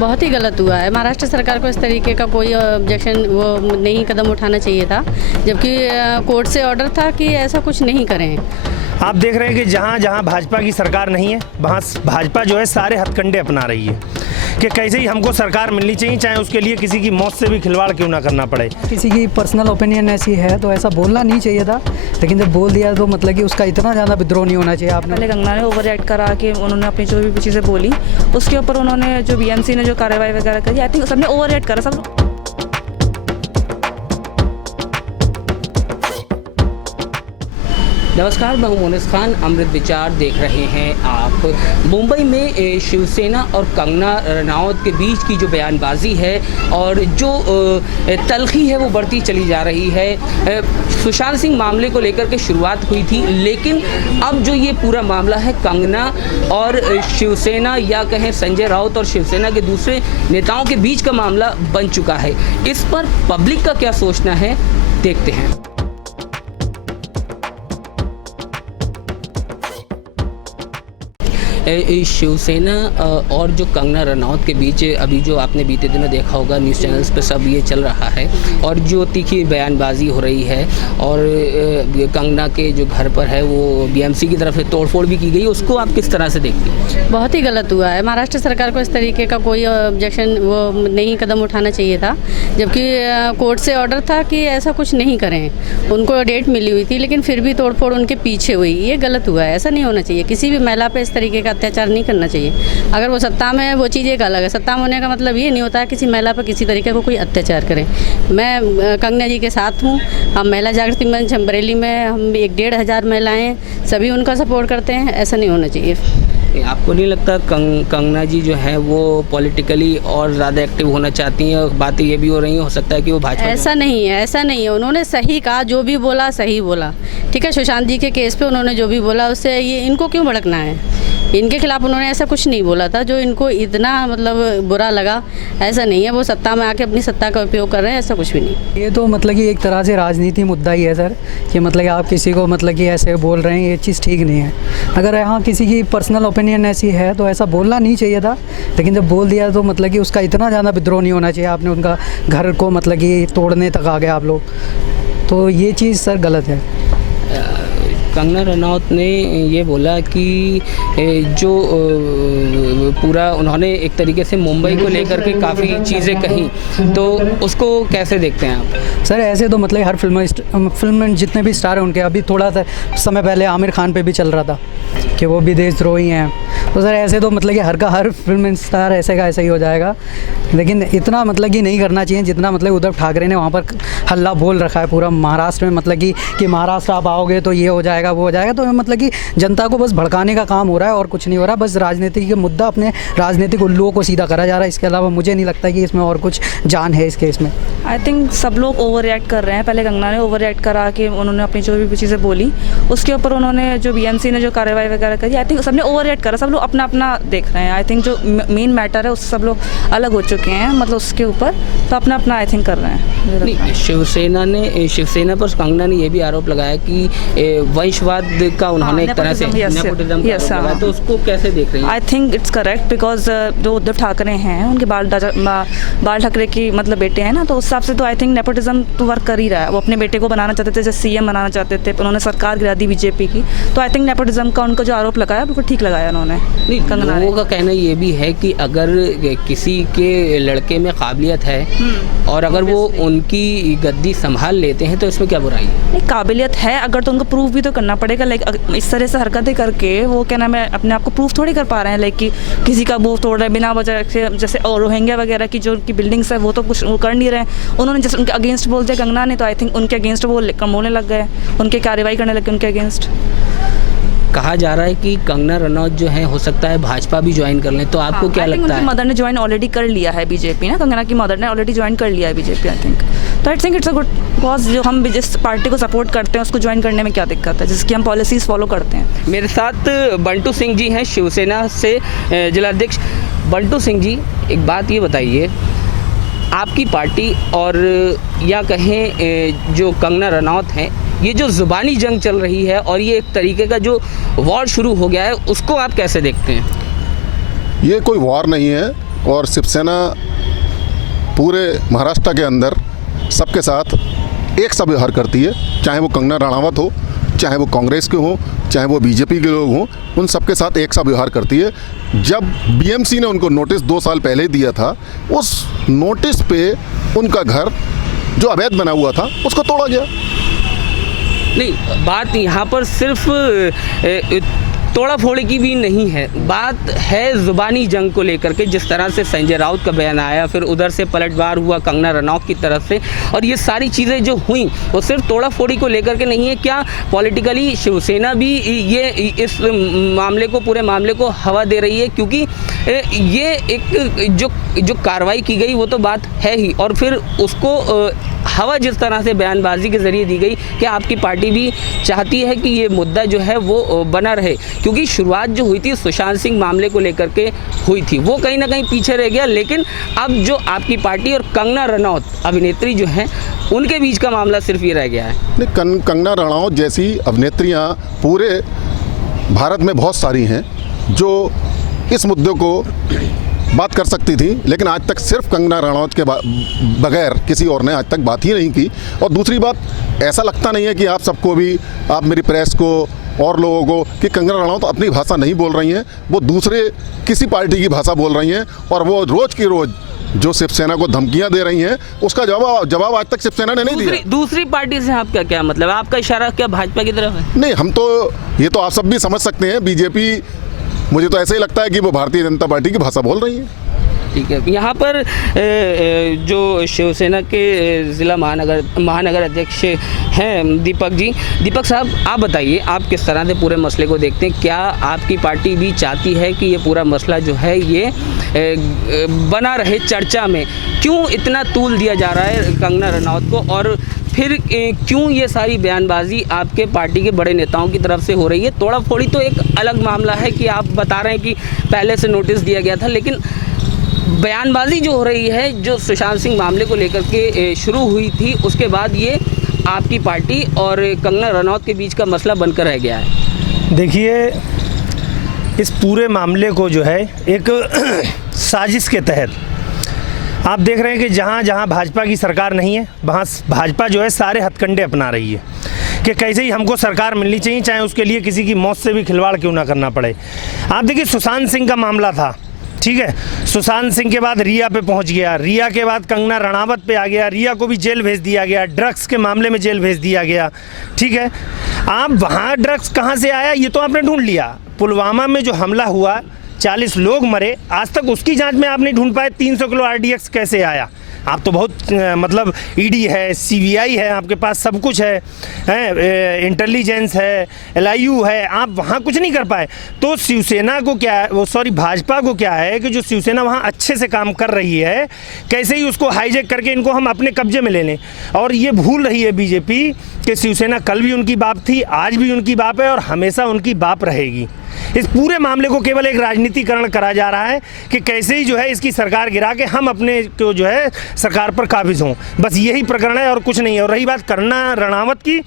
बहुत ही गलत हुआ है। महाराष्ट्र सरकार को इस तरीके का कोई ऑब्जेक्शन वो नहीं कदम उठाना चाहिए था, जबकि कोर्ट से ऑर्डर था कि ऐसा कुछ नहीं करें। आप देख रहे हैं कि जहाँ जहाँ भाजपा की सरकार नहीं है वहाँ भाजपा जो है सारे हथकंडे अपना रही है कि कैसे ही हमको सरकार मिलनी चाहिए, चाहे उसके लिए किसी की मौत से भी खिलवाड़ क्यों ना करना पड़े। किसी की पर्सनल ओपिनियन ऐसी है तो ऐसा बोलना नहीं चाहिए था, लेकिन जब बोल दिया तो मतलब कि उसका इतना ज़्यादा विद्रोह नहीं होना चाहिए। आपने पहले कंगना ने ओवर रिएक्ट करा कि उन्होंने अपनी जो भी चीज़ें बोली उसके ऊपर उन्होंने जो बीएमसी ने जो कार्रवाई वगैरह करी, आई थिंक सबने ओवर रिएक्ट करा सब। नमस्कार, मैं हूं मोनिस खान। अमृत विचार देख रहे हैं आप। मुंबई में शिवसेना और कंगना रनौत के बीच की जो बयानबाजी है और जो तलखी है वो बढ़ती चली जा रही है। सुशांत सिंह मामले को लेकर के शुरुआत हुई थी, लेकिन अब जो ये पूरा मामला है कंगना और शिवसेना या कहें संजय राउत और शिवसेना के दूसरे नेताओं के बीच का मामला बन चुका है। इस पर पब्लिक का क्या सोचना है, देखते हैं। शिवसेना और जो कंगना रनौत के बीच अभी जो आपने बीते दिनों देखा होगा न्यूज़ चैनल्स पे सब ये चल रहा है और जो तीखी बयानबाजी हो रही है और कंगना के जो घर पर है वो बीएमसी की तरफ से तोड़फोड़ भी की गई, उसको आप किस तरह से देखते हैं? बहुत ही गलत हुआ है। महाराष्ट्र सरकार को इस तरीके का कोई ऑब्जेक्शन वो नहीं कदम उठाना चाहिए था, जबकि कोर्ट से ऑर्डर था कि ऐसा कुछ नहीं करें। उनको डेट मिली हुई थी, लेकिन फिर भी तोड़फोड़ उनके पीछे हुई। ये गलत हुआ है, ऐसा नहीं होना चाहिए। किसी भी महिला पे इस तरीके का अत्याचार नहीं करना चाहिए। अगर वो सत्ता में है वो चीज़ एक अलग है। सत्ता में होने का मतलब ये नहीं होता है किसी महिला पर किसी तरीके को कोई अत्याचार करे। मैं कंगना जी के साथ हूँ। हम महिला जागृति मंच बरेली में हम 1-1.5 महिलाएं सभी उनका सपोर्ट करते हैं। ऐसा नहीं होना चाहिए। आपको नहीं लगता कंगना जी जो है वो पॉलिटिकली और ज़्यादा एक्टिव होना चाहती हैं? बातें ये भी हो रही हैं, हो सकता है कि वो भाजपा। ऐसा नहीं है, ऐसा नहीं है। उन्होंने सही कहा, जो भी बोला सही बोला। ठीक है, सुशांत जी के केस पे उन्होंने जो भी बोला उससे ये इनको क्यों भड़कना है? इनके खिलाफ उन्होंने ऐसा कुछ नहीं बोला था जो इनको इतना मतलब बुरा लगा। ऐसा नहीं है, वो सत्ता में आके अपनी सत्ता का उपयोग कर रहे हैं, ऐसा कुछ भी नहीं। ये तो मतलब कि एक तरह से राजनीति मुद्दा ही है सर, कि मतलब कि आप किसी को मतलब कि ऐसे बोल रहे हैं, ये चीज़ ठीक नहीं है। अगर यहाँ किसी की पर्सनल ओपिनियन ऐसी है तो ऐसा बोलना नहीं चाहिए था, लेकिन जब बोल दिया तो मतलब कि उसका इतना ज़्यादा विद्रोह नहीं होना चाहिए। आपने उनका घर को मतलब कि तोड़ने तक आ गए आप लोग, तो ये चीज़ सर गलत है। कंगना रनौत ने ये बोला कि जो पूरा उन्होंने एक तरीके से मुंबई को लेकर के काफ़ी चीज़ें कही, तो उसको कैसे देखते हैं आप? सर ऐसे तो मतलब हर फिल्म में जितने भी स्टार हैं उनके, अभी थोड़ा सा समय पहले आमिर खान पे भी चल रहा था कि वो भी देशद्रोही हैं। तो सर ऐसे तो मतलब कि हर का हर फिल्म स्टार ऐसे का ऐसा ही हो जाएगा, लेकिन इतना मतलब कि नहीं करना चाहिए जितना मतलब उद्धव ठाकरे ने वहाँ पर हल्ला बोल रखा है पूरा महाराष्ट्र में, मतलब कि महाराष्ट्र आप आओगे तो ये हो जाएगा वो हो जाएगा। तो मतलब कि जनता को बस भड़काने का काम हो रहा है और कुछ नहीं हो रहा। बस राजनीति का मुद्दा अपने राजनीतिक उल्लुओं को सीधा करा जा रहा है। इसके अलावा मुझे नहीं लगता कि इसमें और कुछ जान है इस केस में। आई थिंक सब लोग ओवर रिएक्ट कर रहे हैं। पहले कंगना ने ओवर रिएक्ट करा कि उन्होंने अपनी जो भी चीज़ें बोली उसके ऊपर उन्होंने जो बीएमसी ने जो कार्रवाई वगैरह करी, आई थिंक सबने ओवर रिएक्ट करा। सब लोग अपना अपना देख रहे हैं। आई थिंक जो मेन मैटर है उससे सब लोग अलग हो चुके हैं, मतलब उसके ऊपर तो अपना अपना आई थिंक कर रहे हैं। शिवसेना पर कंगना ने ये भी आरोप लगाया कि वंशवाद का उन्होंने एक तरह से नेपोटिज्म का आरोप लगाया, तो उसको कैसे देख रही हैं? I think it's correct, because जो उद्धव ठाकरे हैं उनके बाल ठाकरे की मतलब बेटे हैं ना, तो उस हिसाब से तो आई थिंक नेपोटिज्म तो वर्क कर ही रहा है। वो अपने बेटे को बनाना चाहते थे, जैसे सीएम बनाना चाहते थे, उन्होंने सरकार गिरा दी बीजेपी की। तो आई थिंक नेपोटिज्म का उनका जो आरोप लगाया बिल्कुल ठीक लगाया उन्होंने। लोगों का कहना ये भी है कि अगर किसी के लड़के में काबिलियत है और अगर वो उनकी गद्दी संभाल लेते हैं तो इसमें क्या बुराई है? नहीं, काबिलियत है अगर तो उनको प्रूव भी तो करना पड़ेगा। लाइक इस तरह से हरकतें करके वो क्या नाम है अपने आप को प्रूव थोड़ी कर पा रहे हैं। लाइक कि किसी का बूथ तोड़ रहे हैं बिना वजह से, जैसे रोहिंग्या वगैरह की जो उनकी बिल्डिंग्स है वो तो कुछ वो कर नहीं रहे हैं। उन्होंने जैसे उनके अगेंस्ट बोल दिया कंगना ने, तो आई थिंक उनके अगेंस्ट वो बोलने लग गए, उनके कार्रवाई करने लगे उनके अगेंस्ट। कहा जा रहा है कि कंगना रनौत जो है हो सकता है भाजपा भी ज्वाइन कर लें, तो आपको क्या लगता है? मदर ने ज्वाइन ऑलरेडी कर लिया है बीजेपी ना, कंगना की मदर ने ऑलरेडी ज्वाइन कर लिया है बीजेपी। आई थिंक तो I think it's a good cause. जो हम जिस पार्टी को सपोर्ट करते हैं उसको ज्वाइन करने में क्या दिक्कत है, जिसकी हम पॉलिसीज़ फॉलो करते हैं। मेरे साथ बंटू सिंह जी हैं शिवसेना से जिलाध्यक्ष। बंटू सिंह जी, एक बात ये बताइए, आपकी पार्टी और या कहें जो कंगना रनौत हैं, ये जो ज़ुबानी जंग चल रही है और ये एक तरीके का जो वॉर शुरू हो गया है, उसको आप कैसे देखते हैं? ये कोई वॉर नहीं है और शिवसेना पूरे महाराष्ट्र के अंदर सबके साथ एक सा व्यवहार करती है, चाहे वो कंगना रणावत हो, चाहे वो कांग्रेस के हों, चाहे वो बीजेपी के लोग हों, उन सबके साथ एक सा व्यवहार करती है। जब बीएमसी ने उनको नोटिस 2 साल पहले ही दिया था, उस नोटिस पे उनका घर जो अवैध बना हुआ था उसको तोड़ा गया। नहीं, बात यहाँ पर सिर्फ तोड़ा फोड़ी की भी नहीं है, बात है ज़ुबानी जंग को लेकर के। जिस तरह से संजय राउत का बयान आया, फिर उधर से पलटवार हुआ कंगना रनौत की तरफ से, और ये सारी चीज़ें जो हुई वो सिर्फ तोड़ा फोड़ी को लेकर के नहीं है। क्या पॉलिटिकली शिवसेना भी ये इस मामले को, पूरे मामले को हवा दे रही है? क्योंकि ये एक जो कार्रवाई की गई वो तो बात है ही, और फिर उसको हवा जिस तरह से बयानबाजी के ज़रिए दी गई, क्या आपकी पार्टी भी चाहती है कि ये मुद्दा जो है वो बना रहे? क्योंकि शुरुआत जो हुई थी सुशांत सिंह मामले को लेकर के हुई थी, वो कहीं ना कहीं पीछे रह गया, लेकिन अब जो आपकी पार्टी और कंगना रनौत अभिनेत्री जो हैं उनके बीच का मामला सिर्फ ये रह गया है। नहीं, कंगना रनौत जैसी अभिनेत्रियाँ पूरे भारत में बहुत सारी हैं जो इस मुद्दे को बात कर सकती थी, लेकिन आज तक सिर्फ कंगना रनौत के बगैर किसी और ने आज तक बात ही नहीं की। और दूसरी बात, ऐसा लगता नहीं है कि आप सबको भी, आप मेरी प्रेस को और लोगों को, कि कंगना रनौत अपनी भाषा नहीं बोल रही हैं, वो दूसरे किसी पार्टी की भाषा बोल रही हैं, और वो रोज़ की रोज़ जो शिवसेना को धमकियां दे रही हैं उसका जवाब आज तक शिवसेना ने नहीं दिया। दूसरी पार्टी से आपका क्या मतलब? आपका इशारा क्या भाजपा की तरफ है? नहीं, हम तो, ये तो आप सब भी समझ सकते हैं, बीजेपी, मुझे तो ऐसे ही लगता है कि वो भारतीय जनता पार्टी की भाषा बोल रही है। ठीक है, यहाँ पर जो शिवसेना के ज़िला महानगर अध्यक्ष हैं दीपक जी, दीपक साहब आप बताइए, आप किस तरह से पूरे मसले को देखते हैं? क्या आपकी पार्टी भी चाहती है कि ये पूरा मसला जो है ये बना रहे चर्चा में? क्यों इतना तूल दिया जा रहा है कंगना रनौत को, और फिर क्यों ये सारी बयानबाजी आपके पार्टी के बड़े नेताओं की तरफ से हो रही है? तोड़ा फोड़ी तो एक अलग मामला है कि आप बता रहे हैं कि पहले से नोटिस दिया गया था, लेकिन बयानबाजी जो हो रही है, जो सुशांत सिंह मामले को लेकर के शुरू हुई थी, उसके बाद ये आपकी पार्टी और कंगना रनौत के बीच का मसला बनकर रह गया है। देखिए, इस पूरे मामले को जो है एक साजिश के तहत आप देख रहे हैं कि जहाँ जहाँ भाजपा की सरकार नहीं है, वहाँ भाजपा जो है सारे हथकंडे अपना रही है कि कैसे ही हमको सरकार मिलनी चाहिए, चाहे उसके लिए किसी की मौत से भी खिलवाड़ क्यों ना करना पड़े। आप देखिए, सुशांत सिंह का मामला था, ठीक है, सुशांत सिंह के बाद रिया पे पहुंच गया, रिया के बाद कंगना रणावत पे आ गया, रिया को भी जेल भेज दिया गया, ड्रग्स के मामले में जेल भेज दिया गया, ठीक है। आप वहाँ ड्रग्स कहाँ से आया ये तो आपने ढूंढ लिया। पुलवामा में जो हमला हुआ, 40 लोग मरे, आज तक उसकी जांच में आप नहीं ढूंढ पाए 300 किलो RDX कैसे आया। आप तो बहुत मतलब ईडी है, CBI है, आपके पास सब कुछ है, इंटेलिजेंस है, LIU है, आप वहाँ कुछ नहीं कर पाए। तो शिवसेना को क्या है, वो सॉरी भाजपा को क्या है कि जो शिवसेना वहाँ अच्छे से काम कर रही है, कैसे ही उसको हाईजैक करके इनको हम अपने कब्जे में ले लें। और ये भूल रही है बीजेपी कि शिवसेना कल भी उनकी बाप थी, आज भी उनकी बाप है और हमेशा उनकी बाप रहेगी। इस पूरे मामले को केवल एक राजनीतिकरण करा जा रहा है कि कैसे ही जो है इसकी सरकार गिरा के हम अपने को जो है सरकार पर काबिज हों, बस यही प्रकरण है और कुछ नहीं है। और रही बात कंगना रणावत की,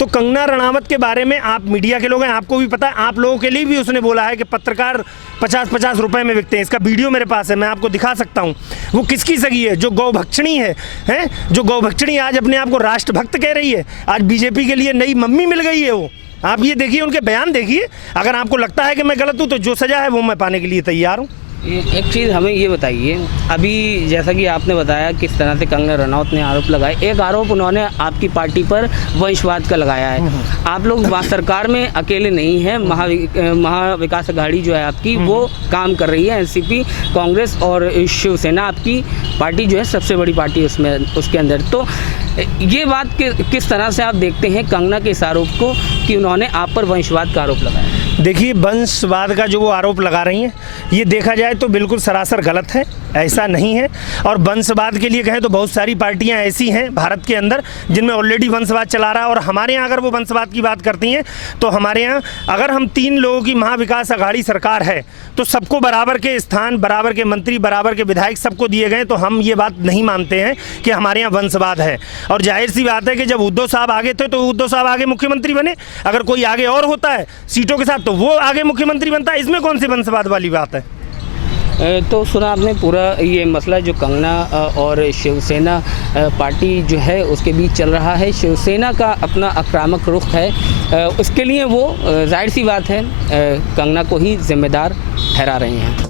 तो कंगना रणावत के बारे में आप मीडिया के लोग हैं, आपको भी पता है, आप लोगों के लिए भी उसने बोला है कि पत्रकार 50-50 रुपए में बिकते हैं। इसका वीडियो मेरे पास है, मैं आपको दिखा सकता हूँ। वो किसकी सगी है? जो गौभक्षणी है, जो गौभक्षणी आज अपने आप को राष्ट्रभक्त कह रही है, आज बीजेपी के लिए नई मम्मी मिल गई है वो। आप ये देखिए, उनके बयान देखिए, अगर आपको लगता है कि मैं गलत हूँ तो जो सजा है वो मैं पाने के लिए तैयार हूँ। एक चीज़ हमें ये बताइए, अभी जैसा कि आपने बताया किस तरह से कंगना रनौत ने आरोप लगाए, एक आरोप उन्होंने आपकी पार्टी पर वंशवाद का लगाया है। आप लोग सरकार में अकेले नहीं हैं, महाविकास अघाड़ी जो है आपकी वो काम कर रही है, एनसीपी, कांग्रेस और शिवसेना आपकी पार्टी जो है सबसे बड़ी पार्टी उसमें, उसके अंदर। तो ये बात किस तरह से आप देखते हैं कंगना के इस आरोप को कि उन्होंने आप पर वंशवाद का आरोप लगाया? देखिए, वंशवाद का जो वो आरोप लगा रही हैं, ये देखा जाए तो बिल्कुल सरासर गलत है, ऐसा नहीं है। और वंशवाद के लिए कहें तो बहुत सारी पार्टियां ऐसी हैं भारत के अंदर जिनमें ऑलरेडी वंशवाद चला रहा है। और हमारे यहाँ अगर वो वंशवाद की बात करती हैं तो हमारे यहाँ अगर हम 3 लोगों की महाविकास अघाड़ी सरकार है तो सबको बराबर के स्थान, बराबर के मंत्री, बराबर के विधायक सबको दिए गए, तो हम ये बात नहीं मानते हैं कि हमारे यहाँ वंशवाद है। और जाहिर सी बात है कि जब उद्धव साहब आगे थे तो उद्धव साहब आगे मुख्यमंत्री बने, अगर कोई आगे और होता है सीटों के साथ तो वो आगे मुख्यमंत्री बनता है, इसमें कौन सी वंशवाद वाली बात है? तो सुना आपने पूरा ये मसला जो कंगना और शिवसेना पार्टी जो है उसके बीच चल रहा है। शिवसेना का अपना आक्रामक रुख है, उसके लिए वो जाहिर सी बात है कंगना को ही जिम्मेदार ठहरा रहे हैं।